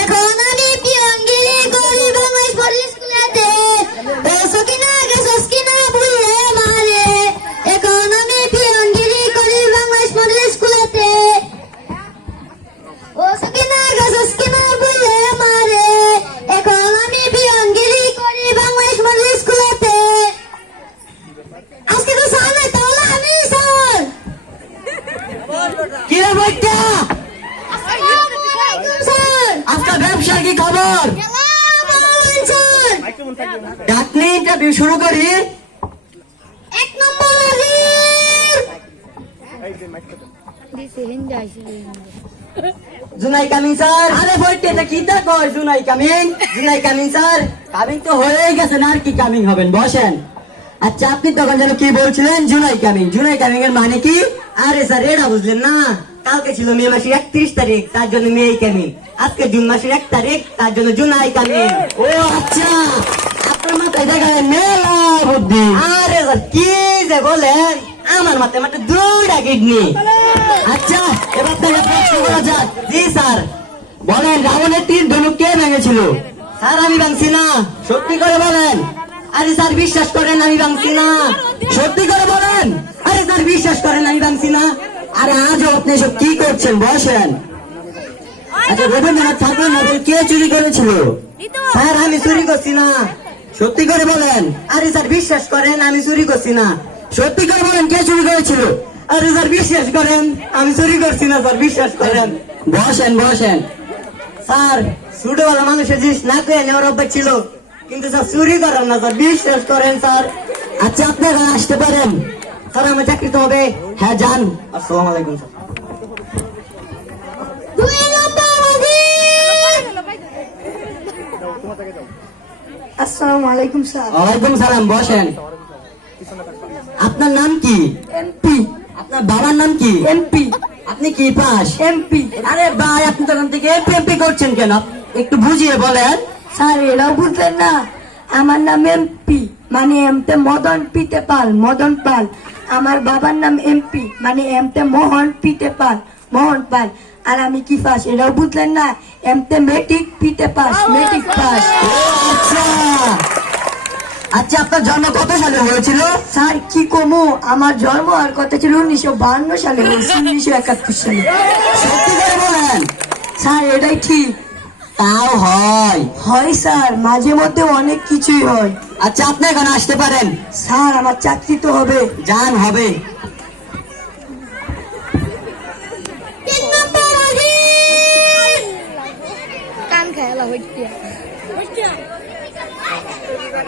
এখন ডাকনি ইন্টারভিউ শুরু করি। এক নম্বর জুনাই কামিং স্যার। আরে বইটি এটা কি দেখো? জুনাই কামিং জুনাই কামিং স্যার। কামিং তো হয়ে গেছে না আর কি কামিং হবেন? বসেন। আচ্ছা আপনি তখন যেন কি বলছিলেন? জুনাই কামিং জুনাই কামিং এর মানে কি? আরে স্যার, এটা বুঝলেন না। কালকে ছিল মে মাসের একত্রিশ তারিখ, তার জন্য মে কামিং আজকে জুন মাসের এক তারিখ, তার জন্য জুনাই কামিং ও আচ্ছা। আপনার মাথায় দেখা যায় মেলা বুদ্ধি আরে স্যার, কি যে বলেন? আমার মাথায় মাত্র দুইটা কিডনি। আচ্ছা এবার থেকে প্রশ্ন করা যাক। জি, স্যার। বলেন, রাবণের তীর ধনুক কে ভেঙেছিল? স্যার, আমি ভাঙছি না। সত্যি করে বলেন। আরে স্যার, বিশ্বাস করেন আমি ভাঙছি না। সত্যি করে বলেন। আরে স্যার, বিশ্বাস করেন আমি ভাঙছি না। আরে আজও আপনি এসব কি করছেন? বসেন। আচ্ছা রবীন্দ্রনাথ ঠাকুর নোবেল কে চুরি করেছিল? স্যার, আমি চুরি করছি না। সত্যি করে বলেন। আরে স্যার, বিশ্বাস করেন আমি চুরি করছি না। সত্যি করে বলেন কে চুরি করেছিল? আরে স্যার, বিশ্বাস করেন আমি চুরি করছি না, স্যার, বিশ্বাস করেন। বসেন বসেন। স্যার ছোটবেলা মানুষের জিনিস না পেয়ে নেওয়ার অভ্যাস ছিল। কিন্তু স্যার চুরি করেন না স্যার বিশ্বাস করেন স্যার। আচ্ছা আপনারা আসতে পারেন। স্যার আমার চাকরি তো হবে। হ্যাঁ যান। আসসালামু আলাইকুম স্যার। দুই নম্বর আজির আসসালামু আলাইকুম স্যার। ওয়ালাইকুম সালাম বসেন। আপনার নাম কি? এমপি আপনার বাবার নাম কি? এমপি আপনি কি পাস? এমপি আরে ভাই আপনি তখন থেকে এমপি এমপি করছেন কেন? একটু বুঝিয়ে বলেন। স্যার এরাও বুঝলেন না। আমার নাম এমপি মানে এমতে মদন পিতে পাল মদন পাল। আমার বাবার নাম এমপি মানে এমতে মোহন পিতে পাল মোহন পাল। আর আমি কি পাস এরাও বুঝলেন না? এমতে মেট্রিক পিতে পাস মেট্রিক পাস। আচ্ছা। আচ্ছা আপনার জন্ম কত সালে হয়েছিল? স্যার কি কমু? আমার জন্ম আর কথা ছিল উনিশশো বাহান্ন সালে উনিশশো একাত্তর সালে। সত্যি করে বলেন। স্যার এটাই ঠিক। তাও হয়। হয় স্যার মাঝে মধ্যে অনেক কিছুই হয়। আচ্ছা আপনি এখন আসতে পারেন। স্যার আমার চাকরি তো হবে। যান হবে।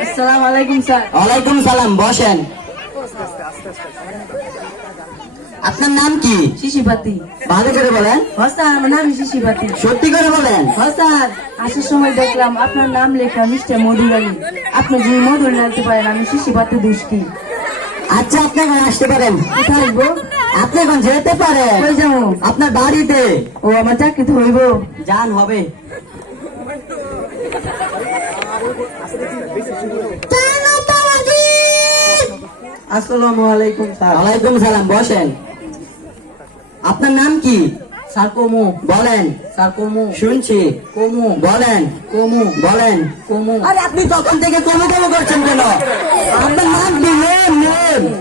আসসালামু আলাইকুম স্যার। ওয়ালাইকুম সালাম বসেন। আপনার নাম কি? শিশিপাতি। ভালো করে বলেন। হ্যাঁ স্যার আমার নাম শিশিপাতি। সত্যি করে বলেন। হ্যাঁ স্যার আসার সময় দেখলাম আপনার নাম লেখা মিস্টার মধুর আলী। আপনি যদি মধুর লাগতে পারেন আমি শিশিপাতি দুষ্টি আচ্ছা আপনি এখন আসতে পারেন। কোথায় আসব? আপনি এখন যেতে পারেন। কই যাব? আপনার বাড়িতে। ও আমার চাকরি হইব। যান হবে। আসসালামু আলাইকুম স্যার। ওয়ালাইকুম সালাম বসেন। আপনার নাম কি? স্যার কমু। বলেন। স্যার কমু। শুনছি। কমু। বলেন। কমু। বলেন। কমু। আরে আপনি তখন থেকে কমে কমে করছেন কেন? আপনার নাম কি? Name name.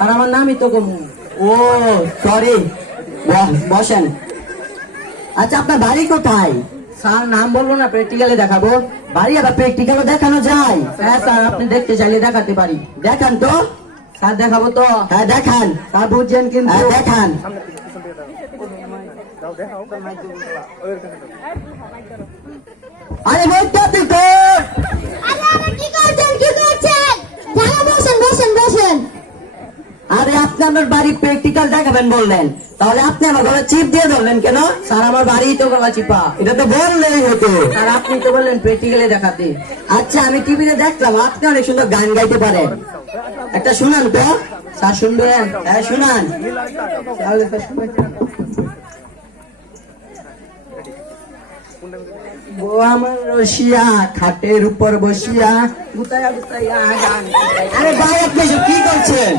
আর আমার নামই তো কমু। ও সরি বসেন। আচ্ছা আপনার বাড়ি কোথায়? স্যার নাম বলব না প্র্যাকটিক্যালে দেখাবো। বাড়ি আবার প্র্যাকটিক্যালও দেখানো যায়? হ্যাঁ স্যার আপনি দেখতে চাইলে দেখাতে পারি। দেখান তো। স্যার দেখাবো তো। হ্যাঁ দেখান। স্যার বুঝছেন কিন্তু। হ্যাঁ দেখান। আরে কর আরে আরে কি করছেন? কি করছেন? জায়গা বসেন বসেন বসেন। আরে আপনি আমার বাড়ি প্র্যাকটিক্যাল দেখাবেন বললেন। তাহলে আপনি আমার ঘরে চিপ দিয়ে ধরলেন কেন? স্যার আমার বাড়ি তো গলা চিপা। এটা তো বললেই হতো। স্যার আপনি তো বললেন প্র্যাকটিক্যালে দেখাতে। আচ্ছা আমি টিভিতে দেখলাম আপনি অনেক সুন্দর গান গাইতে পারেন। একটা শুনান তো। স্যার শুনবেন? হ্যাঁ শুনান। তাহলে তো শুনবেন। আমার রসিয়া খাটের উপর বসিয়া গুতায়া গুতায়া গান আরে ভাই আপনি এসব কি করছেন?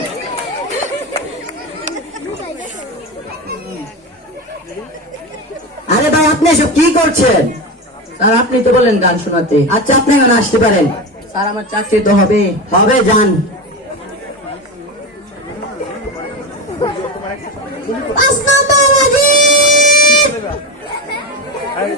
আরে ভাই আপনি এসব কি করছেন? স্যার আপনি তো বললেন গান শোনাতে। আচ্ছা আপনি এখন আসতে পারেন। স্যার আমার চাকরি তো হবে। হবে যান। পাঁচ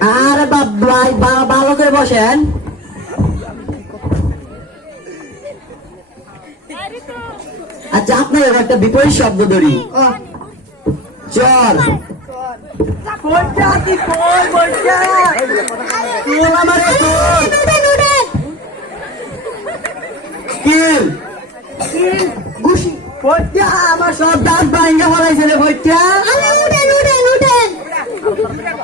আরে বাবাই ভালো করে বসেন। আচ্ছা আপনার একটা বিপরীত শব্দ ধরি। চর।